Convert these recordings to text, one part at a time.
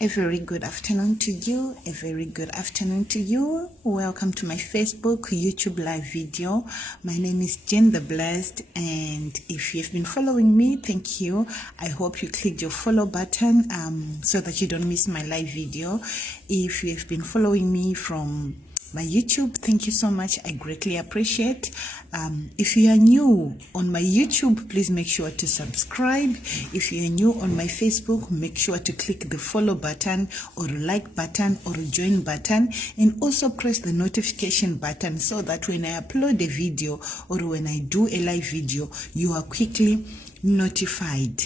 A very good afternoon to you. A very good afternoon to you. Welcome to my Facebook, YouTube live video. My name is Jane the Blessed, and if you've been following me, thank you. I hope you clicked your follow button so that you don't miss my live video. If you have been following me from my YouTube, thank you so much. I greatly appreciate. If you are new on my YouTube, please make sure to subscribe. If you are new on my Facebook, make sure to click the follow button or like button or join button, and also press the notification button so that when I upload a video or when I do a live video, you are quickly notified.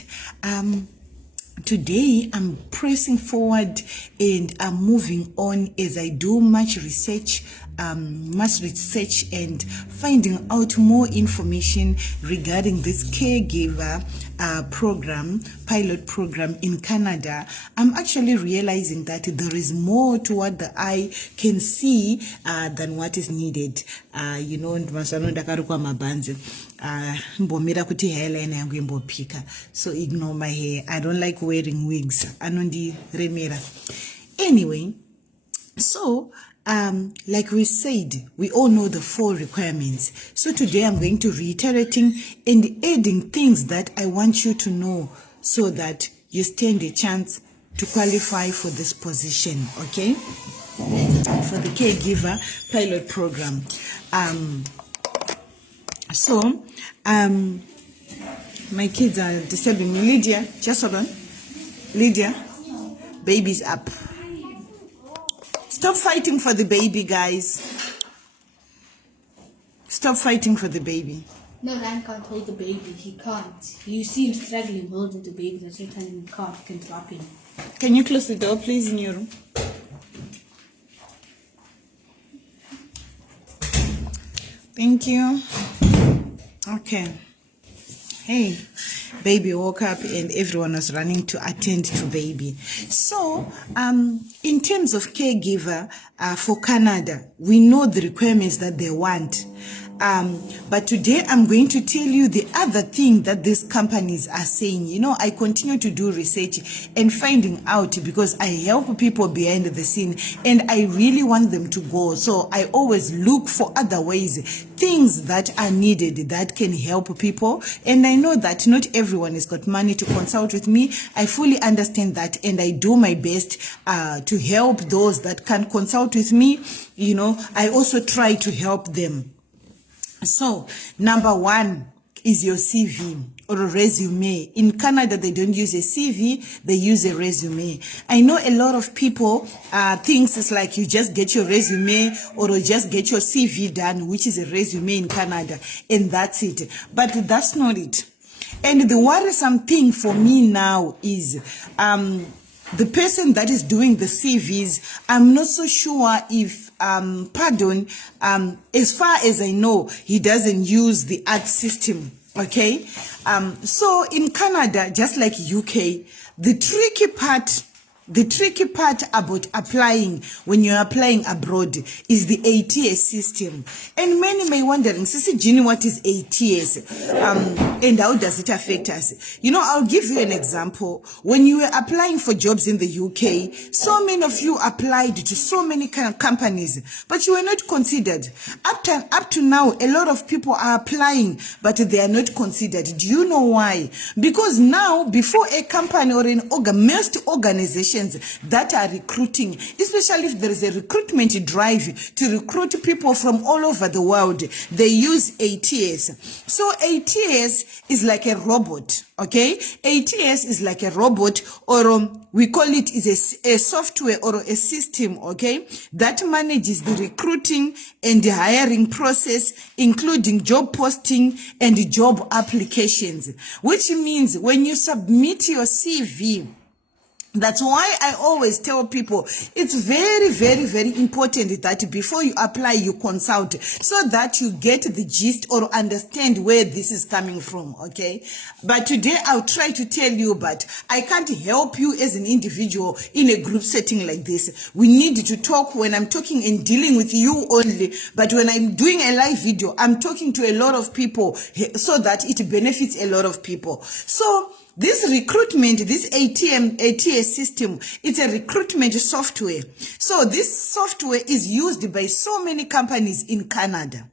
Today I'm pressing forward and I'm moving on as I do much research and finding out more information regarding this caregiver pilot program in Canada. I'm actually realizing that there is more to what the eye can see than what is needed. You know, so ignore my hair. I don't like wearing wigs. Anyway, so like we said, we all know the 4 requirements. So today I'm going to reiterating and adding things that I want you to know so that you stand a chance to qualify for this position, okay? For the caregiver pilot program. My kids are disturbing me. Lydia, just hold on. Lydia, baby's up. Stop fighting for the baby, guys. Stop fighting for the baby. No, Dan can't hold the baby. He can't. You see him struggling holding the baby. That's what he can't. He can drop him. Can you close the door, please, in your room? Thank you. Okay. Hey, baby woke up and everyone was running to attend to baby. So, in terms of caregiver for Canada, we know the requirements that they want. But today I'm going to tell you the other thing that these companies are saying. You know, I continue to do research and finding out because I help people behind the scene and I really want them to go. So I always look for other ways, things that are needed that can help people. And I know that not everyone has got money to consult with me. I fully understand that, and I do my best to help those that can consult with me. You know, I also try to help them. So, number 1 is your CV or a resume. In Canada, they don't use a CV, they use a resume. I know a lot of people thinks it's like you just get your resume or you just get your CV done, which is a resume in Canada, and that's it. But that's not it. And the worrisome thing for me now is the person that is doing the CVs, I'm not so sure if, as far as I know, he doesn't use the art system, okay? So in Canada, just like UK, the tricky part about applying when you're applying abroad is the ATS system. And many may wondering, Sissy Ginny, what is ATS? And how does it affect us? You know, I'll give you an example. When you were applying for jobs in the UK, so many of you applied to so many companies, but you were not considered. Up to now, a lot of people are applying, but they are not considered. Do you know why? Because now, before a company or most organizations that are recruiting, especially if there is a recruitment drive to recruit people from all over the world, they use ATS. So ATS is like a robot, okay? ATS is like a robot, or we call it is a software or a system, okay, that manages the recruiting and the hiring process, including job posting and job applications, which means when you submit your CV, that's why I always tell people it's very, very, very important that before you apply, you consult so that you get the gist or understand where this is coming from, okay? But today I'll try to tell you, but I can't help you as an individual in a group setting like this. We need to talk when I'm talking and dealing with you only, but when I'm doing a live video, I'm talking to a lot of people so that it benefits a lot of people. So this recruitment, this ATS system, it's a recruitment software. So this software is used by so many companies in Canada.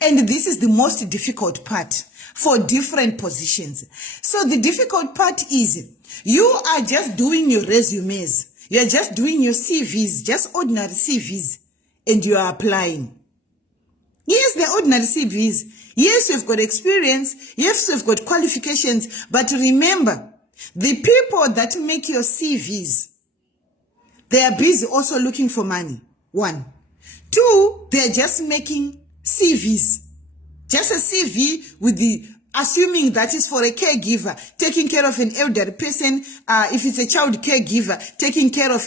And this is the most difficult part for different positions. So the difficult part is you are just doing your resumes. You're just doing your CVs, just ordinary CVs, and you are applying. Yes, they're ordinary CVs. Yes, you've got experience. Yes, you've got qualifications. But remember, the people that make your CVs, they are busy also looking for money. 1. 2, they're just making CVs. Just a CV with the, assuming that is for a caregiver, taking care of an elderly person, if it's a child caregiver, taking care of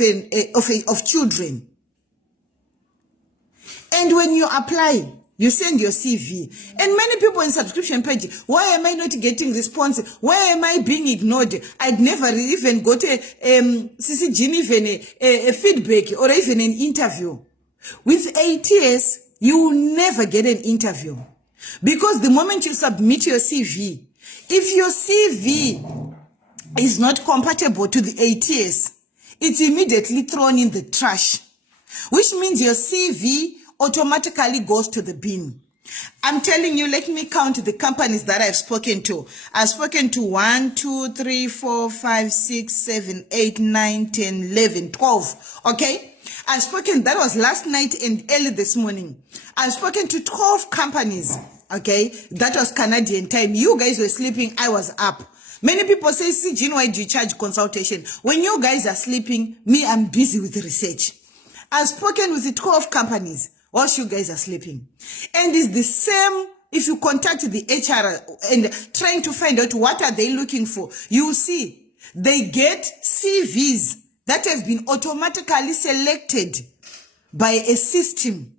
children. And when you apply, you send your CV. And many people in subscription page, why am I not getting response? Why am I being ignored? I'd never even got a feedback or even an interview. With ATS, you will never get an interview. Because the moment you submit your CV, if your CV is not compatible to the ATS, it's immediately thrown in the trash, which means your CV automatically goes to the bin. I'm telling you, let me count the companies that I've spoken to. I've spoken to 1, 2, 3, 4, 5, 6, 7, 8, 9, 10, 11, 12. Okay? I've spoken, that was last night and early this morning. I've spoken to 12 companies. Okay? That was Canadian time. You guys were sleeping, I was up. Many people say, see, Jean, why do you charge consultation? When you guys are sleeping, me, I'm busy with research. I've spoken with the 12 companies whilst you guys are sleeping. And it's the same if you contact the HR and trying to find out what are they looking for. You will see they get CVs that have been automatically selected by a system,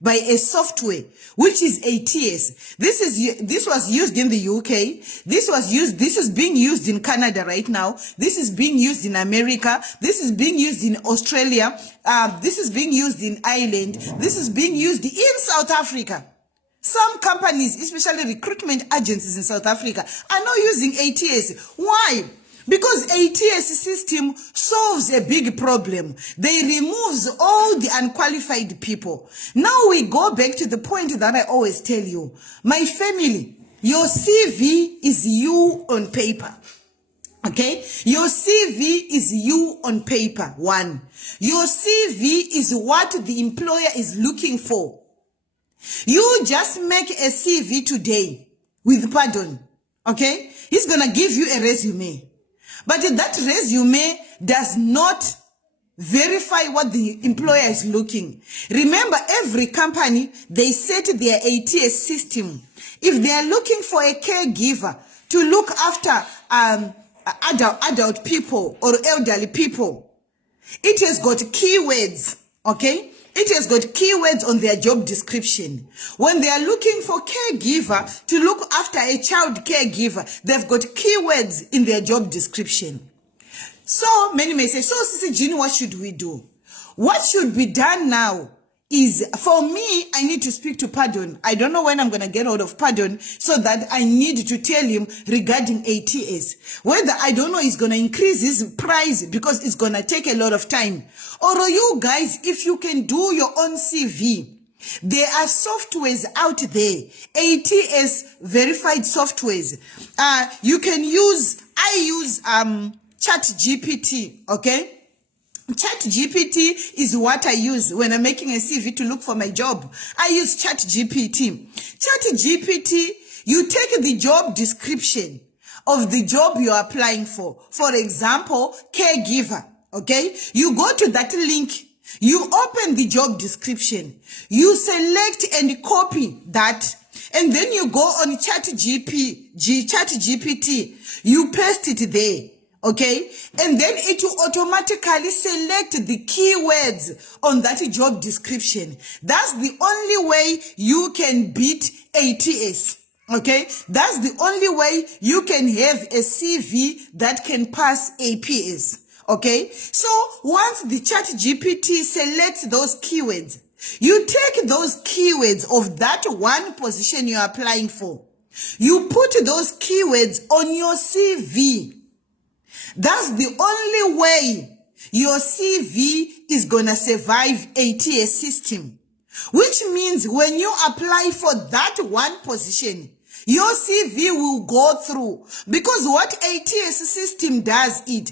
by a software, which is ATS. This was used in the UK. This is being used in Canada right now. This is being used in America. This is being used in Australia. This is being used in Ireland. This is being used in South Africa. Some companies, especially recruitment agencies in South Africa, are now using ATS. Why? Because ATS system solves a big problem. They removes all the unqualified people. Now we go back to the point that I always tell you. My family, your CV is you on paper. Okay? Your CV is you on paper. 1. Your CV is what the employer is looking for. You just make a CV today with pardon. Okay? He's gonna give you a resume. But that resume does not verify what the employer is looking. Remember, every company, they set their ATS system. If they are looking for a caregiver to look after adult people or elderly people, it has got keywords, okay? It has got keywords on their job description. When they are looking for caregiver to look after a child caregiver, they've got keywords in their job description. So many may say, so Sissy Jean, what should we do? What should be done now is, for me, I need to speak to Pardon. I don't know when I'm going to get out of Pardon, so that I need to tell him regarding ATS. Whether, I don't know, he's going to increase his price because it's going to take a lot of time. Or you guys, if you can do your own CV, there are softwares out there, ATS verified softwares. You can use, I use ChatGPT, okay? ChatGPT is what I use when I'm making a CV to look for my job. I use ChatGPT. ChatGPT, you take the job description of the job you're applying for. For example, caregiver, okay? You go to that link, you open the job description, you select and copy that, and then you go on ChatGPT, you paste it there. Okay, and then it will automatically select the keywords on that job description. That's the only way you can beat ATS. Okay, that's the only way you can have a CV that can pass APS. Okay, so once the ChatGPT selects those keywords, you take those keywords of that one position you're applying for. You put those keywords on your CV. That's the only way your CV is gonna survive ATS system. Which means when you apply for that one position, your CV will go through. Because what ATS system does, it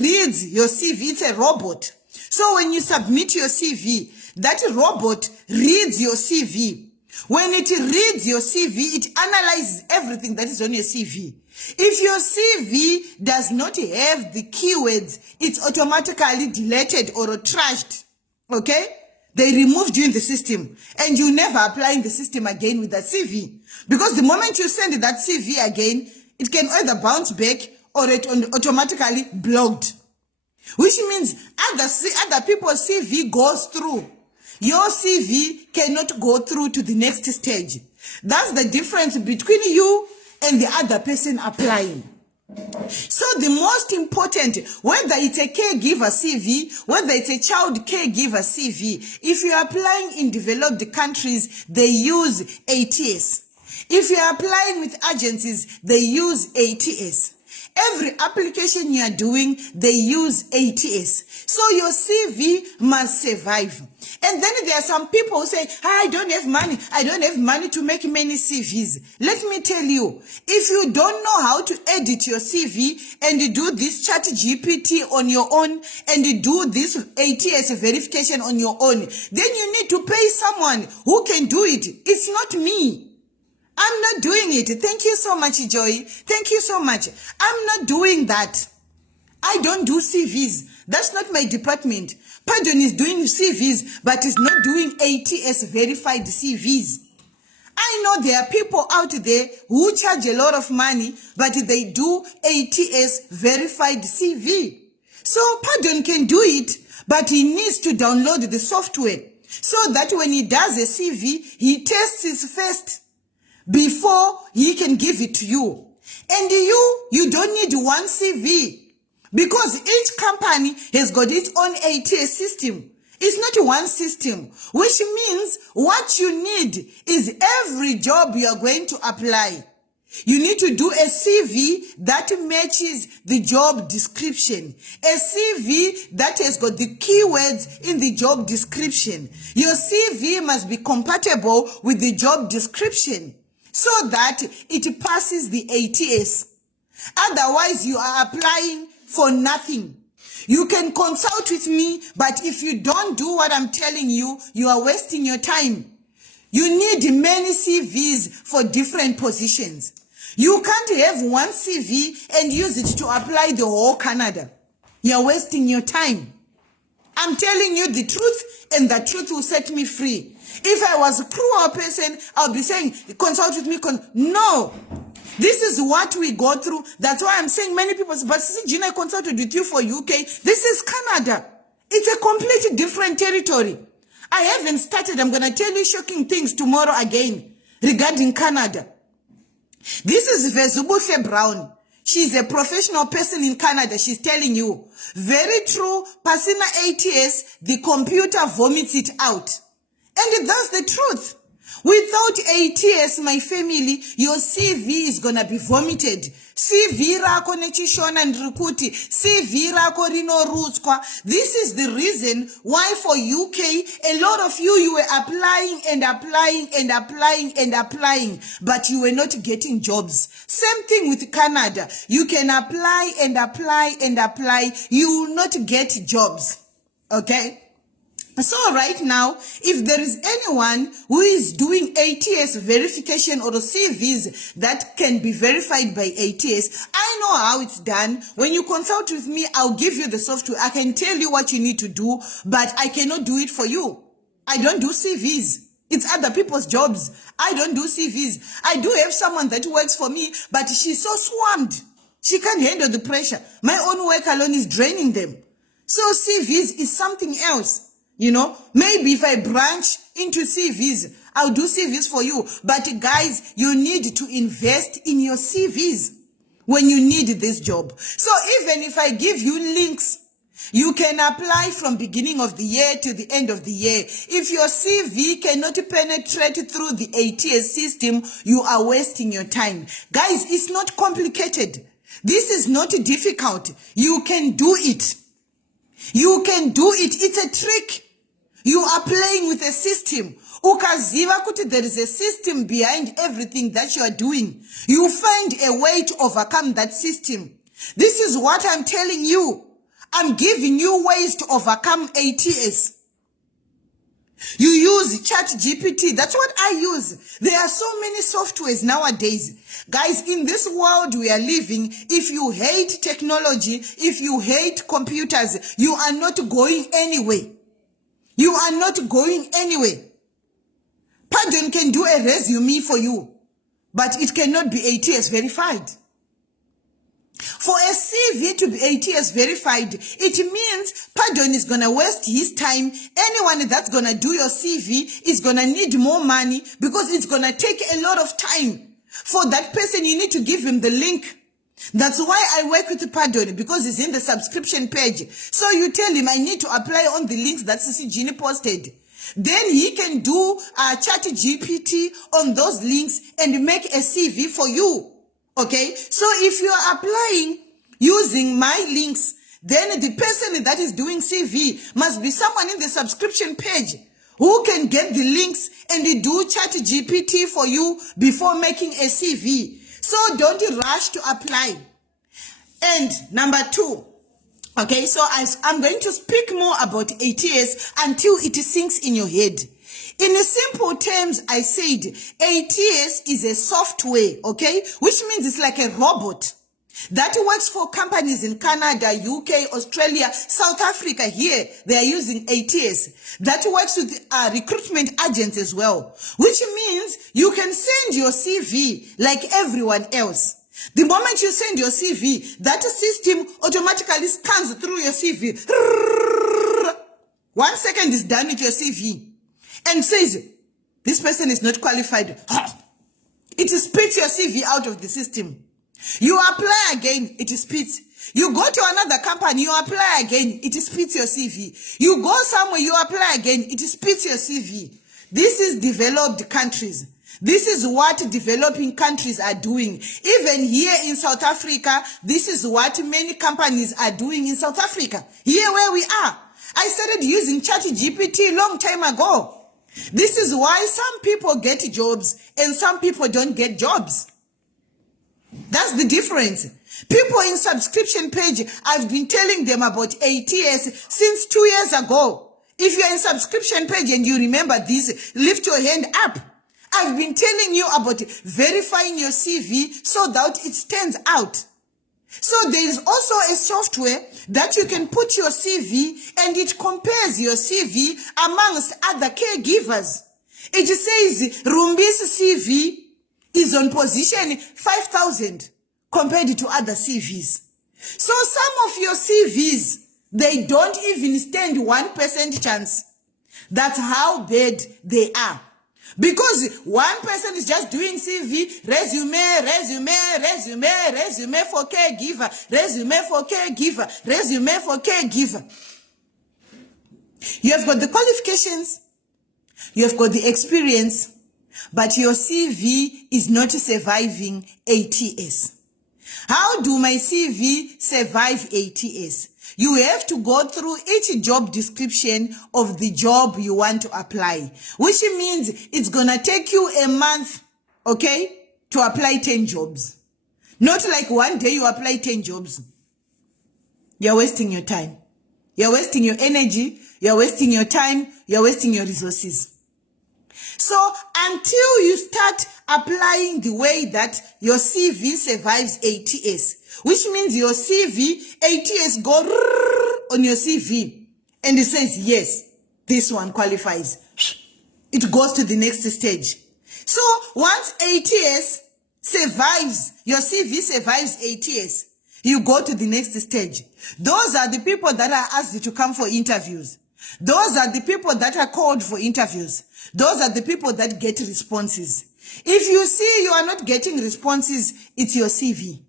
reads your CV. It's a robot. So when you submit your CV, that robot reads your CV. When it reads your CV, it analyzes everything that is on your CV. If your CV does not have the keywords, it's automatically deleted or trashed. Okay? They removed you in the system, and you never apply in the system again with that CV. Because the moment you send that CV again, it can either bounce back or it automatically blocked. Which means other people's CV goes through. Your CV cannot go through to the next stage. That's the difference between you and the other person applying. So the most important, whether it's a caregiver CV, whether it's a child caregiver CV, if you're applying in developed countries, they use ATS. If you're applying with agencies, they use ATS. Every application you are doing, they use ATS. So your CV must survive. And then there are some people who say, I don't have money. I don't have money to make many CVs. Let me tell you, if you don't know how to edit your CV and do this ChatGPT on your own and do this ATS verification on your own, then you need to pay someone who can do it. It's not me. I'm not doing it. Thank you so much, Joy. Thank you so much. I'm not doing that. I don't do CVs. That's not my department. Pardon is doing CVs, but is not doing ATS verified CVs. I know there are people out there who charge a lot of money, but they do ATS verified CV. So Pardon can do it, but he needs to download the software so that when he does a CV, he tests it first before he can give it to you. And you don't need one CV because each company has got its own ATS system. It's not one system, which means what you need is every job you are going to apply. You need to do a CV that matches the job description. A CV that has got the keywords in the job description. Your CV must be compatible with the job description so that it passes the ATS. Otherwise, you are applying for nothing. You can consult with me, but if you don't do what I'm telling you, you are wasting your time. You need many CVs for different positions. You can't have one CV and use it to apply the whole Canada. You're wasting your time. I'm telling you the truth, and the truth will set me free. If I was a cruel person, I'll be saying, consult with me. No. This is what we go through. That's why I'm saying many people say, but Gina, I consulted with you for UK. This is Canada. It's a completely different territory. I haven't started. I'm going to tell you shocking things tomorrow again regarding Canada. This is Vezubuhle Brown. She's a professional person in Canada. She's telling you, very true, Pasina ATS, the computer vomits it out. And that's the truth. Without ATS, my family, your CV is gonna be vomited. CV rako nechishona ndirikuti, CV rako rinorutswa. This is the reason why for UK, a lot of you were applying and applying and applying and applying, but you were not getting jobs. Same thing with Canada. You can apply and apply and apply. You will not get jobs. Okay? So right now, if there is anyone who is doing ATS verification or CVs that can be verified by ATS, I know how it's done. When you consult with me, I'll give you the software. I can tell you what you need to do, but I cannot do it for you. I don't do CVs. It's other people's jobs. I don't do CVs. I do have someone that works for me, but she's so swamped. She can't handle the pressure. My own work alone is draining them. So CVs is something else. You know, maybe if I branch into CVs, I'll do CVs for you. But guys, you need to invest in your CVs when you need this job. So even if I give you links, You can apply from beginning of the year to the end of the year. If your CV cannot penetrate through the ATS system, you are wasting your time. Guys, it's not complicated. This is not difficult. You can do it. You can do it. It's a trick. You are playing with a system. Ukaziva kuti there is a system behind everything that you are doing. You find a way to overcome that system. This is what I'm telling you. I'm giving you ways to overcome ATS. You use ChatGPT. That's what I use. There are so many softwares nowadays. Guys, in this world we are living, if you hate technology, if you hate computers, you are not going anywhere. You are not going anywhere. Pardon can do a resume for you, but it cannot be ATS verified. For a CV to be ATS verified, it means Pardon is going to waste his time. Anyone that's going to do your CV is going to need more money because it's going to take a lot of time. For that person, you need to give him the link. That's why I work with Pardon, because it's in the subscription page. So you tell him, I need to apply on the links that CC Genie posted. Then he can do ChatGPT on those links and make a CV for you. Okay, so if you are applying using my links, then the person that is doing CV must be someone in the subscription page who can get the links and do ChatGPT for you before making a CV. So don't rush to apply. And number 2, okay, so I'm going to speak more about ATS until it sinks in your head. In simple terms, I said ATS is a software, okay, which means it's like a robot that works for companies in Canada, UK, Australia, South Africa. Here, they are using ATS. That works with recruitment agents as well, which means you can send your CV like everyone else. The moment you send your CV, that system automatically scans through your CV. 1 second is done with your CV. And says, this person is not qualified. It spits your CV out of the system. You apply again, it spits. You go to another company, you apply again, it spits your CV. You go somewhere, you apply again, it spits your CV. This is developed countries. This is what developing countries are doing. Even here in South Africa, this is what many companies are doing in South Africa. Here where we are. I started using ChatGPT long time ago. This is why some people get jobs and some people don't get jobs. That's the difference. People in subscription page, I've been telling them about ATS since 2 years ago. If you're in subscription page and you remember this, lift your hand up. I've been telling you about verifying your CV so that it stands out. So there is also a software that you can put your CV and it compares your CV amongst other caregivers. It says Rumbi's CV is on position 5,000 compared to other CVs. So some of your CVs, they don't even stand 1% chance. That's how bad they are. Because one person is just doing CV, resume for caregiver, resume for caregiver, resume for caregiver. You have got the qualifications, you have got the experience, but your CV is not surviving ATS. How do my CV survive ATS? You have to go through each job description of the job you want to apply, which means it's going to take you a month, okay, to apply 10 jobs. Not like one day you apply 10 jobs. You're wasting your time. You're wasting your energy. You're wasting your time. You're wasting your resources. So until you start applying the way that your CV survives ATS, which means your CV, ATS go on your CV and it says, yes, this one qualifies. It goes to the next stage. So once ATS survives, your CV survives ATS, you go to the next stage. Those are the people that are asked to come for interviews. Those are the people that are called for interviews. Those are the people that get responses. If you see you are not getting responses, it's your CV.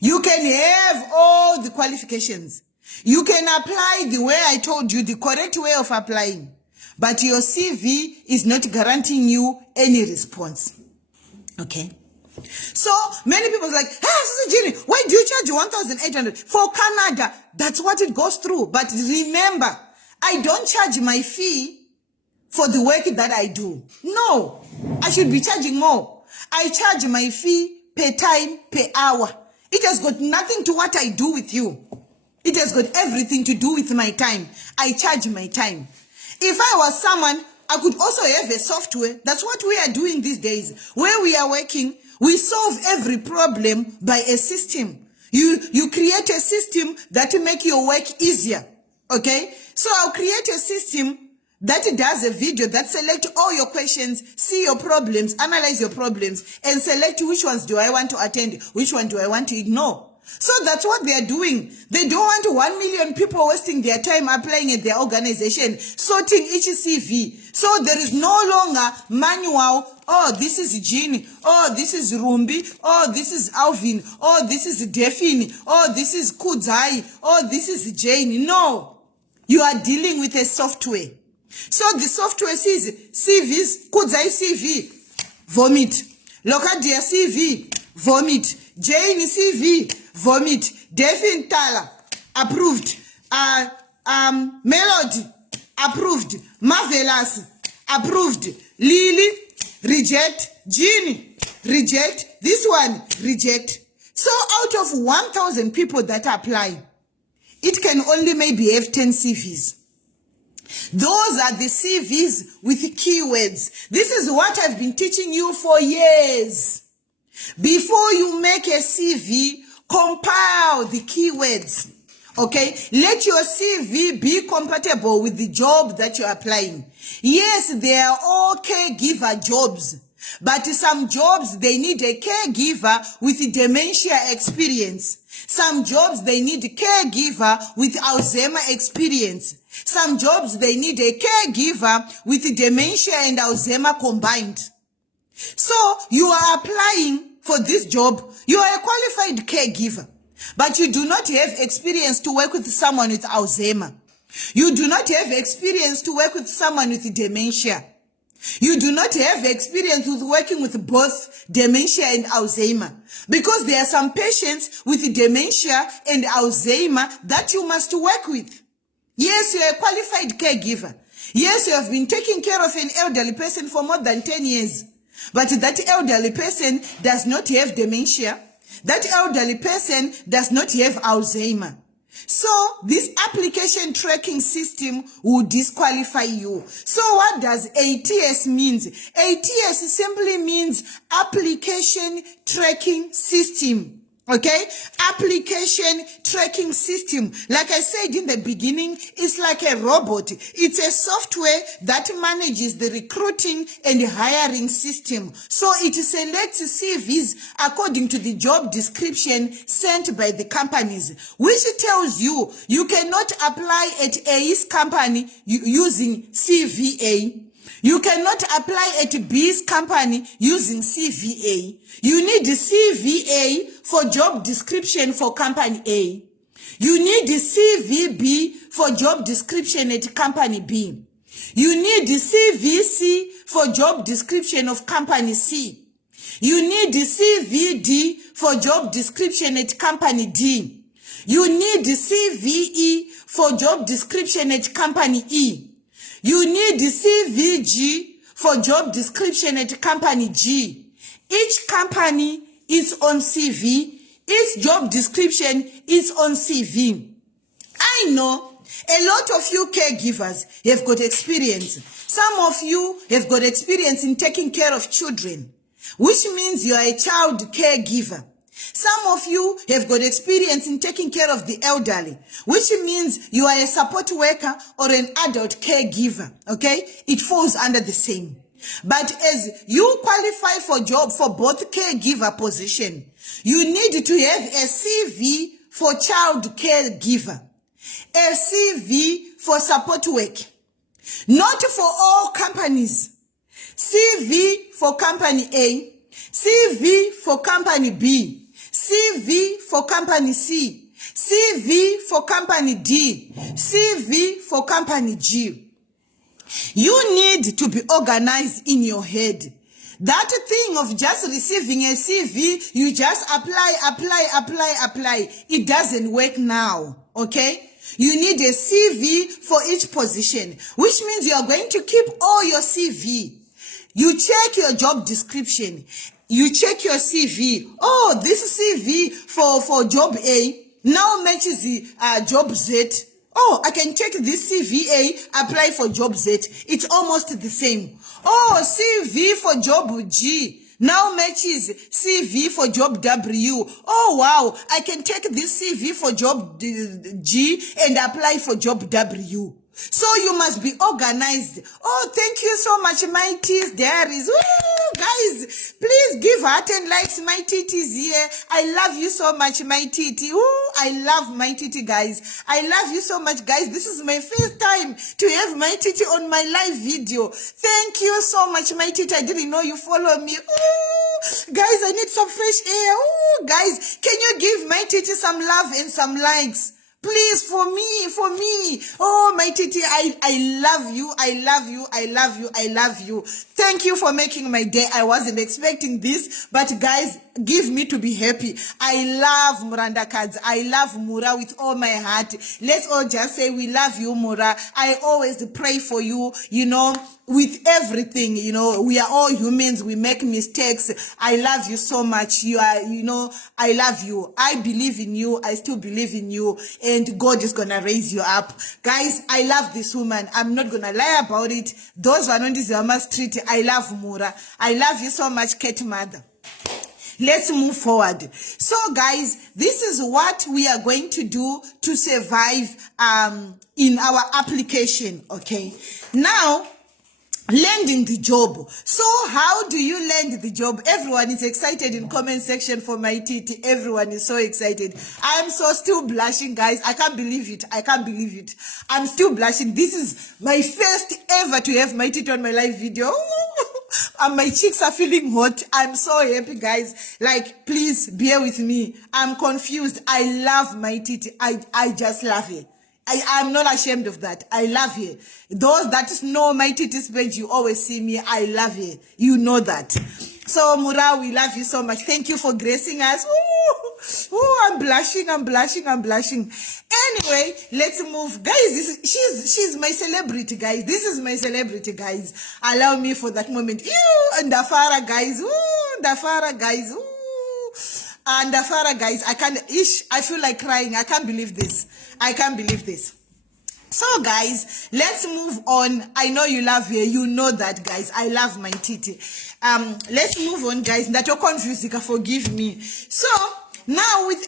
You can have all the qualifications. You can apply the way I told you, the correct way of applying, but your CV is not guaranteeing you any response. Okay? So many people are like, Sister Jenny, why do you charge 1,800? For Canada, that's what it goes through. But remember, I don't charge my fee for the work that I do. No, I should be charging more. I charge my fee per time, per hour. It has got nothing to what I do with you. It has got everything to do with my time. I charge my time. If I was someone, I could also have a software. That's what we are doing these days. Where we are working, we solve every problem by a system. You create a system that will make your work easier. Okay? So I'll create a system that does a video that selects all your questions, see your problems, analyze your problems, and select which ones do I want to attend, which one do I want to ignore. So that's what they are doing. They don't want 1 million people wasting their time applying at their organization, sorting each CV. So there is no longer manual, oh, this is Jean, oh, this is Rumbi, oh, this is Alvin, oh, this is Defini, oh, this is Kudzai, oh, this is Jane. No, you are dealing with a software. So the software sees CVs, Kudzai CV, vomit. Lokadia CV, vomit. Jane CV, vomit. Devin Tala, approved. Melody, approved. Marvelous, approved. Lily, reject. Jeannie, reject. This one, reject. So out of 1,000 people that apply, it can only maybe have 10 CVs. Those are the CVs with keywords. This is what I've been teaching you for years. Before you make a CV, compile the keywords. Okay? Let your CV be compatible with the job that you're applying. Yes, they are all caregiver jobs. But some jobs, they need a caregiver with dementia experience. Some jobs, they need a caregiver with Alzheimer experience. Some jobs, they need a caregiver with dementia and Alzheimer combined. So you are applying for this job. You are a qualified caregiver, but you do not have experience to work with someone with Alzheimer. You do not have experience to work with someone with dementia. You do not have experience with working with both dementia and Alzheimer, because there are some patients with dementia and Alzheimer that you must work with. Yes, you are a qualified caregiver. Yes, you have been taking care of an elderly person for more than 10 years. But that elderly person does not have dementia. That elderly person does not have Alzheimer. So this application tracking system will disqualify you. So what does ATS means? ATS simply means application tracking system. Okay? Application tracking system. Like I said in the beginning, it's like a robot. It's a software that manages the recruiting and hiring system. So it selects CVs according to the job description sent by the companies, which tells you you cannot apply at A's company using CVA. You cannot apply at B's company using CVA. You need CVA for job description for company A. You need CVB for job description at company B. You need CVC for job description of company C. You need CVD for job description at company D. You need CVE for job description at company E. You need the CVG for job description at company G. Each company is on CV. Each job description is on CV. I know a lot of you caregivers have got experience. Some of you have got experience in taking care of children, which means you are a child caregiver. Some of you have got experience in taking care of the elderly, which means you are a support worker or an adult caregiver, okay? It falls under the same. But as you qualify for job for both caregiver position, you need to have a CV for child caregiver, a CV for support work. Not for all companies. CV for company A, CV for company B, CV for company C, CV for company D, CV for company G. You need to be organized in your head. That thing of just receiving a CV, you just apply. It doesn't work now, okay? You need a CV for each position, which means you are going to keep all your CV. You check your job description. You check your CV. Oh, this CV for job A now matches the job Z. Oh, I can check this CV A, apply for job Z. It's almost the same. Oh, CV for job G now matches CV for job W. Oh, wow. I can take this CV for job G and apply for job W. So you must be organized. Oh, thank you so much, my titties. There is. Ooh, guys, please give heart and likes. My titties here. I love you so much, my titty. Ooh, I love my titty, guys. I love you so much, guys. This is my first time to have my titty on my live video. Thank you so much, my titty. I didn't know you follow me. Ooh, guys, I need some fresh air. Ooh, guys, can you give my titty some love and some likes? Please, for me. Oh, my titty, I love you. I love you. Thank you for making my day. I wasn't expecting this, but guys, give me to be happy. I love Muranda cards. I love Mura with all my heart. Let's all just say we love you, Mura. I always pray for you, with everything, we are all humans. We make mistakes. I love you so much. You are, I love you. I believe in you. I still believe in you. And God is going to raise you up. Guys, I love this woman. I'm not going to lie about it. Those who are on this street, I love Mura. I love you so much, Kate Mother. Let's move forward. So guys, this is what we are going to do to survive in our application, okay? Now, landing the job. So how do you land the job? Everyone is excited in comment section for my titty. Everyone is so excited. I am still blushing, guys. I can't believe it. I'm still blushing. This is my first ever to have my titty on my live video. And my cheeks are feeling hot. I'm so happy, guys. Like, please bear with me. I'm confused. I love my titty. I just love it. I'm not ashamed of that. I love it. Those that know my titties page, you always see me. I love it. You know that. So, Mura, we love you so much. Thank you for gracing us. Ooh, I'm blushing. Anyway, let's move. Guys, she's my celebrity, guys. This is my celebrity, guys. Allow me for that moment. Ew, and Dafara, guys. Ooh, Dafara, guys. Ooh. And Dafara, guys, I feel like crying. I can't believe this. So guys, let's move on. I know you love her. You know that, guys. I love my titty. Let's move on, guys. That you're confused. Forgive me. So now with